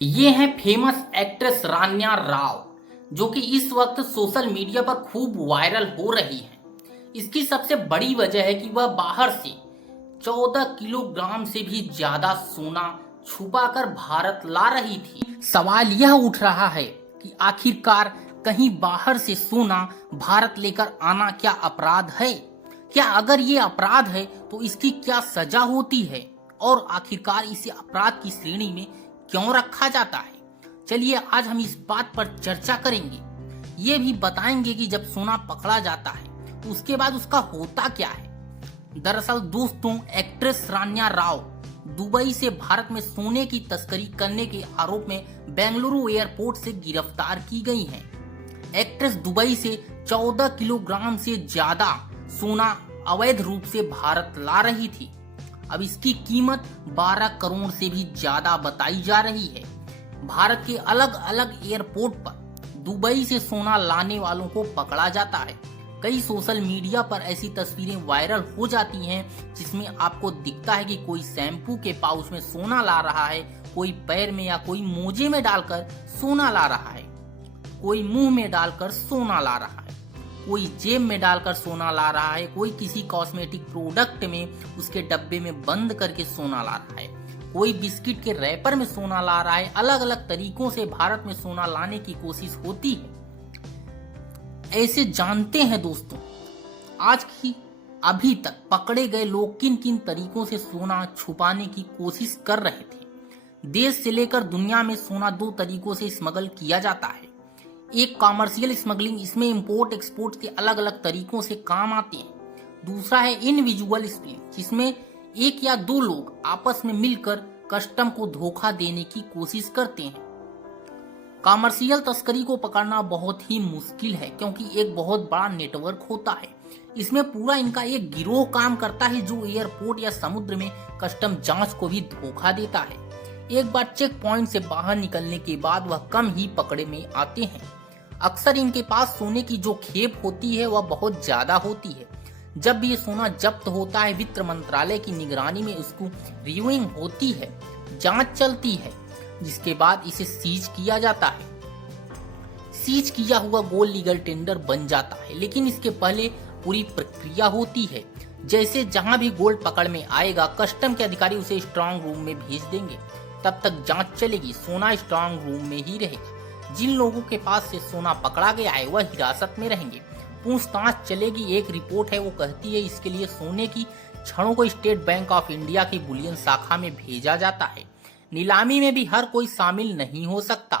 ये हैं famous actress रान्या राव, जो कि इस वक्त सोशल मीडिया पर खूब वायरल हो रही हैं। इसकी सबसे बड़ी वजह है कि वह बाहर से 14 किलोग्राम से भी ज्यादा सोना छुपाकर भारत ला रही थी। सवाल यह उठ रहा है कि आखिरकार कहीं बाहर से सोना भारत लेकर आना क्या अपराध है? क्या अगर ये अपराध है तो इसकी क्या सजा होती है और आखिरकार इसे अपराध की श्रेणी में क्यों रखा जाता है? चलिए आज हम इस बात पर चर्चा करेंगे। ये भी बताएंगे कि जब सोना पकड़ा जाता है तो उसके बाद उसका होता क्या है। दरअसल दोस्तों, एक्ट्रेस रान्या राव दुबई से भारत में सोने की तस्करी करने के आरोप में बेंगलुरु एयरपोर्ट से गिरफ्तार की गई हैं। एक्ट्रेस दुबई से 14 किलोग्राम से ज्यादा सोना अवैध रूप से भारत ला रही थी। अब इसकी कीमत 12 करोड़ से भी ज्यादा बताई जा रही है। भारत के अलग अलग एयरपोर्ट पर दुबई से सोना लाने वालों को पकड़ा जाता है। कई सोशल मीडिया पर ऐसी तस्वीरें वायरल हो जाती हैं जिसमें आपको दिखता है कि कोई शैम्पू के पाउच में सोना ला रहा है, कोई पैर में या कोई मोजे में डालकर सोना ला रहा है, कोई मुंह में डालकर सोना ला रहा है, कोई जेब में डालकर सोना ला रहा है, कोई किसी कॉस्मेटिक प्रोडक्ट में उसके डब्बे में बंद करके सोना ला रहा है, कोई बिस्किट के रैपर में सोना ला रहा है। अलग अलग तरीकों से भारत में सोना लाने की कोशिश होती है। ऐसे जानते हैं दोस्तों, आज की अभी तक पकड़े गए लोग किन किन तरीकों से सोना छुपाने की कोशिश कर रहे थे। देश से लेकर दुनिया में सोना दो तरीकों से स्मगल किया जाता है। एक कॉमर्शियल स्मगलिंग, इसमें इंपोर्ट एक्सपोर्ट के अलग अलग तरीकों से काम आते हैं। दूसरा है इनविजुअल स्मगलिंग, जिसमें एक या दो लोग आपस में मिलकर कस्टम को धोखा देने की कोशिश करते हैं। कॉमर्शियल तस्करी को पकड़ना बहुत ही मुश्किल है क्योंकि एक बहुत बड़ा नेटवर्क होता है। इसमें पूरा इनका एक गिरोह काम करता है जो एयरपोर्ट या समुद्र में कस्टम जांच को भी धोखा देता है। एक बार चेक पॉइंट से बाहर निकलने के बाद वह कम ही पकड़े में आते हैं। अक्सर इनके पास सोने की जो खेप होती है वह बहुत ज्यादा होती है। जब भी ये सोना जब्त होता है, वित्त मंत्रालय की निगरानी में उसको रिव्यूइंग होती है, जांच चलती है, जिसके बाद इसे सीज किया जाता है। सीज किया हुआ गोल्ड लीगल टेंडर बन जाता है, लेकिन इसके पहले पूरी प्रक्रिया होती है। जैसे जहां भी गोल्ड पकड़ में आएगा, कस्टम के अधिकारी उसे स्ट्रांग रूम में भेज देंगे। तब तक जांच चलेगी, सोना स्ट्रांग रूम में ही रहेगा। जिन लोगों के पास से सोना पकड़ा गया है वह हिरासत में रहेंगे, पूछताछ चलेगी। एक रिपोर्ट है वो कहती है इसके लिए सोने की छड़ों को स्टेट बैंक ऑफ इंडिया की बुलियन शाखा में भेजा जाता है। नीलामी में भी हर कोई शामिल नहीं हो सकता,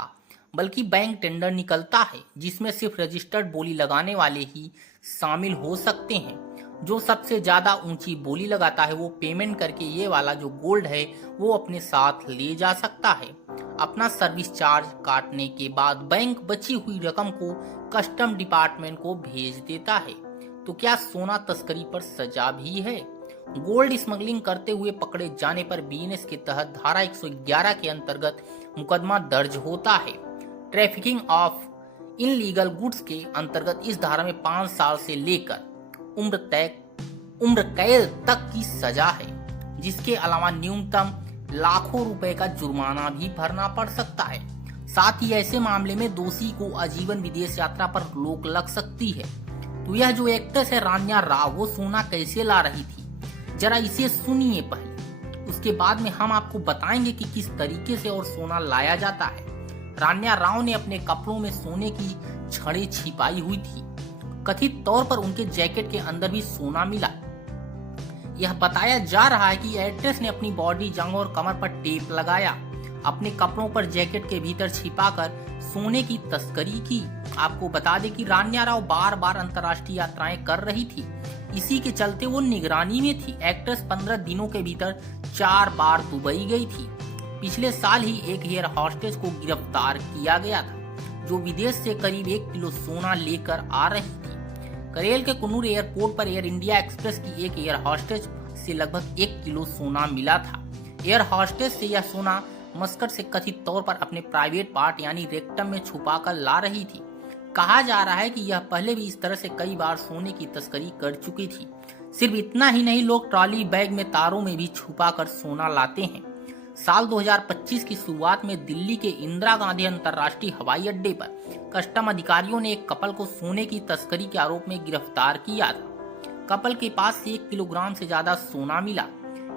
बल्कि बैंक टेंडर निकलता है जिसमें सिर्फ रजिस्टर्ड बोली लगाने वाले ही शामिल हो सकते हैं। जो सबसे ज्यादा ऊंची बोली लगाता है वो पेमेंट करके ये वाला जो गोल्ड है वो अपने साथ ले जा सकता है। अपना सर्विस चार्ज काटने के बाद बैंक बची हुई रकम को कस्टम डिपार्टमेंट को भेज देता है। तो क्या सोना तस्करी पर सजा भी है? गोल्ड स्मगलिंग करते हुए पकड़े जाने पर बीएनएस के तहत धारा 111 के अंतर्गत मुकदमा दर्ज होता है। ट्रैफिकिंग ऑफ इनलीगल गुड्स के अंतर्गत इस धारा में 5 साल से लेकर उम्र कैद तक की सजा है, जिसके अलावा न्यूनतम लाखों रुपए का जुर्माना भी भरना पड़ सकता है। साथ ही ऐसे मामले में दोषी को आजीवन विदेश यात्रा पर रोक लग सकती है। तो यह जो एक्ट्रेस है रान्या राव, वो सोना कैसे ला रही थी, जरा इसे सुनिए पहले, उसके बाद में हम आपको बताएंगे कि किस तरीके से और सोना लाया जाता है। रान्या राव ने अपने कपड़ों में सोने की छड़ें छिपाई हुई थी। कथित तौर पर उनके जैकेट के अंदर भी सोना मिला। यह बताया जा रहा है कि एक्ट्रेस ने अपनी बॉडी, जांघों और कमर पर टेप लगाया, अपने कपड़ों पर जैकेट के भीतर छिपाकर सोने की तस्करी की। आपको बता दें कि रान्या राव बार बार अंतर्राष्ट्रीय यात्राएं कर रही थी, इसी के चलते वो निगरानी में थी। एक्ट्रेस 15 दिनों के भीतर 4 बार दुबई गई थी। पिछले साल ही एक एयर हॉस्टेस को गिरफ्तार किया गया था, जो विदेश से करीब 1 किलो सोना लेकर आ रही थी। करेल के कुन्नूर एयरपोर्ट पर एयर इंडिया एक्सप्रेस की एक एयर हॉस्टेस से लगभग 1 किलो सोना मिला था। एयर हॉस्टेस से यह सोना मस्कट से कथित तौर पर अपने प्राइवेट पार्ट यानी रेक्टम में छुपाकर ला रही थी। कहा जा रहा है कि यह पहले भी इस तरह से कई बार सोने की तस्करी कर चुकी थी। सिर्फ इतना ही नहीं, लोग ट्रॉली बैग में तारों में भी छुपाकर सोना लाते हैं। साल 2025 की शुरुआत में दिल्ली के इंदिरा गांधी अंतर्राष्ट्रीय हवाई अड्डे पर कस्टम अधिकारियों ने एक कपल को सोने की तस्करी के आरोप में गिरफ्तार किया था। कपल के पास से 1 किलोग्राम से ज्यादा सोना मिला।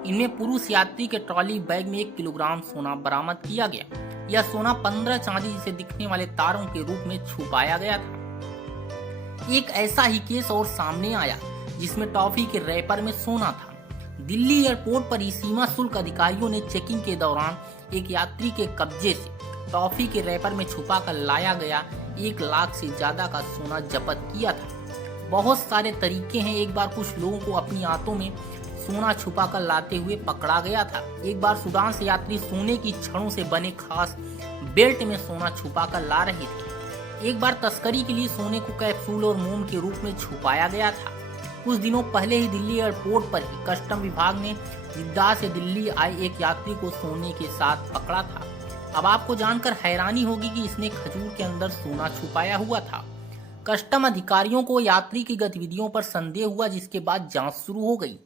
इनमें पुरुष यात्री के ट्रॉली बैग में 1 किलोग्राम सोना बरामद किया गया। यह सोना 15 चांदी जिसे दिखने वाले तारों के रूप में छुपाया गया था। एक ऐसा ही केस और सामने आया जिसमें टॉफी के रैपर में सोना था। दिल्ली एयरपोर्ट पर ही सीमा शुल्क अधिकारियों ने चेकिंग के दौरान एक यात्री के कब्जे से टॉफी के रैपर में छुपा कर लाया गया 1 लाख से ज्यादा का सोना जब्त किया था। बहुत सारे तरीके हैं। एक बार कुछ लोगों को अपनी आंतों में सोना छुपा कर लाते हुए पकड़ा गया था। एक बार सूडान से यात्री सोने की छड़ों से बने खास बेल्ट में सोना छुपा कर ला रहे थे। एक बार तस्करी के लिए सोने को कैप्सूल और मोम के रूप में छुपाया गया था। कुछ दिनों पहले ही दिल्ली एयरपोर्ट पर ही कस्टम विभाग ने जिद्दा से दिल्ली आए एक यात्री को सोने के साथ पकड़ा था। अब आपको जानकर हैरानी होगी कि इसने खजूर के अंदर सोना छुपाया हुआ था। कस्टम अधिकारियों को यात्री की गतिविधियों पर संदेह हुआ, जिसके बाद जांच शुरू हो गई।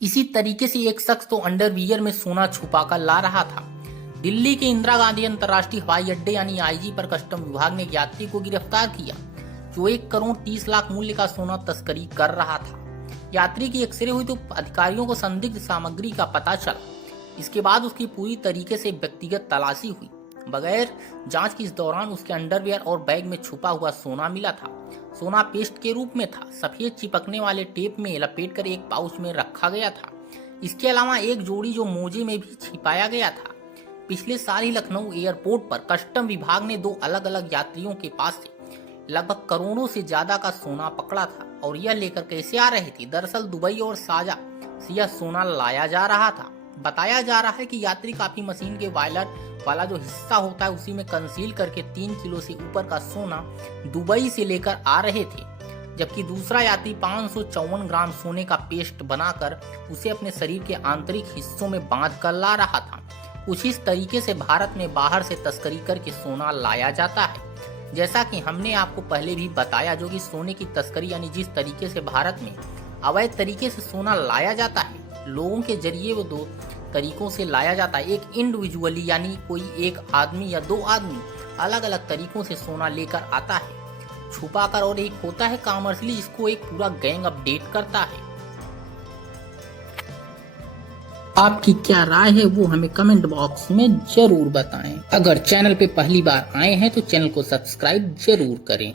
इसी तरीके से एक शख्स तो अंडरवियर में सोना छुपाकर ला रहा था। दिल्ली के इंदिरा गांधी अंतर्राष्ट्रीय हवाई अड्डे यानी आईजी पर कस्टम विभाग ने यात्री को गिरफ्तार किया जो 1 करोड़ 30 लाख मूल्य का सोना तस्करी कर रहा था। यात्री की एक्सरे हुई तो अधिकारियों को संदिग्ध सामग्री का पता चला। इसके बाद उसकी पूरी तरीके से व्यक्तिगत तलाशी हुई। बगैर जांच के इस दौरान उसके अंडरवियर और बैग में छुपा हुआ सोना मिला था। सोना पेस्ट के रूप में था। सफेद चिपकने वाले टेप में लपेटकर एक पाउच में रखा गया था। इसके अलावा एक जोड़ी जो मोजे में भी छिपाया गया था। पिछले साल ही लखनऊ एयरपोर्ट पर कस्टम विभाग ने 2 अलग अलग यात्रियों के पास से लगभग करोड़ों से ज्यादा का सोना पकड़ा था। और यह लेकर कैसे आ रहे थे? दरअसल दुबई और शारजा से यह सोना लाया जा रहा था। बताया जा रहा है कि यात्री काफी मशीन के वायलर वाला जो हिस्सा होता है उसी में कंसील करके 3 किलो से ऊपर का सोना दुबई से लेकर आ रहे थे, जबकि दूसरा यात्री 554 ग्राम सोने का पेस्ट बनाकर उसे अपने शरीर के आंतरिक हिस्सों में बांध कर ला रहा था। कुछ इस तरीके से भारत में बाहर से तस्करी करके सोना लाया जाता है। जैसा कि हमने आपको पहले भी बताया, जो कि सोने की तस्करी यानी जिस तरीके से भारत में अवैध तरीके से सोना लाया जाता है, लोगों के जरिए वो 2 तरीकों से लाया जाता है। एक इंडिविजुअली यानी कोई एक आदमी या 2 आदमी अलग अलग तरीकों से सोना लेकर आता है छुपा कर, और एक होता है कॉमर्शियली जिसको एक पूरा गैंग अपडेट करता है। आपकी क्या राय है वो हमें कमेंट बॉक्स में जरूर बताएं। अगर चैनल पे पहली बार आए हैं तो चैनल को सब्सक्राइब जरूर करें।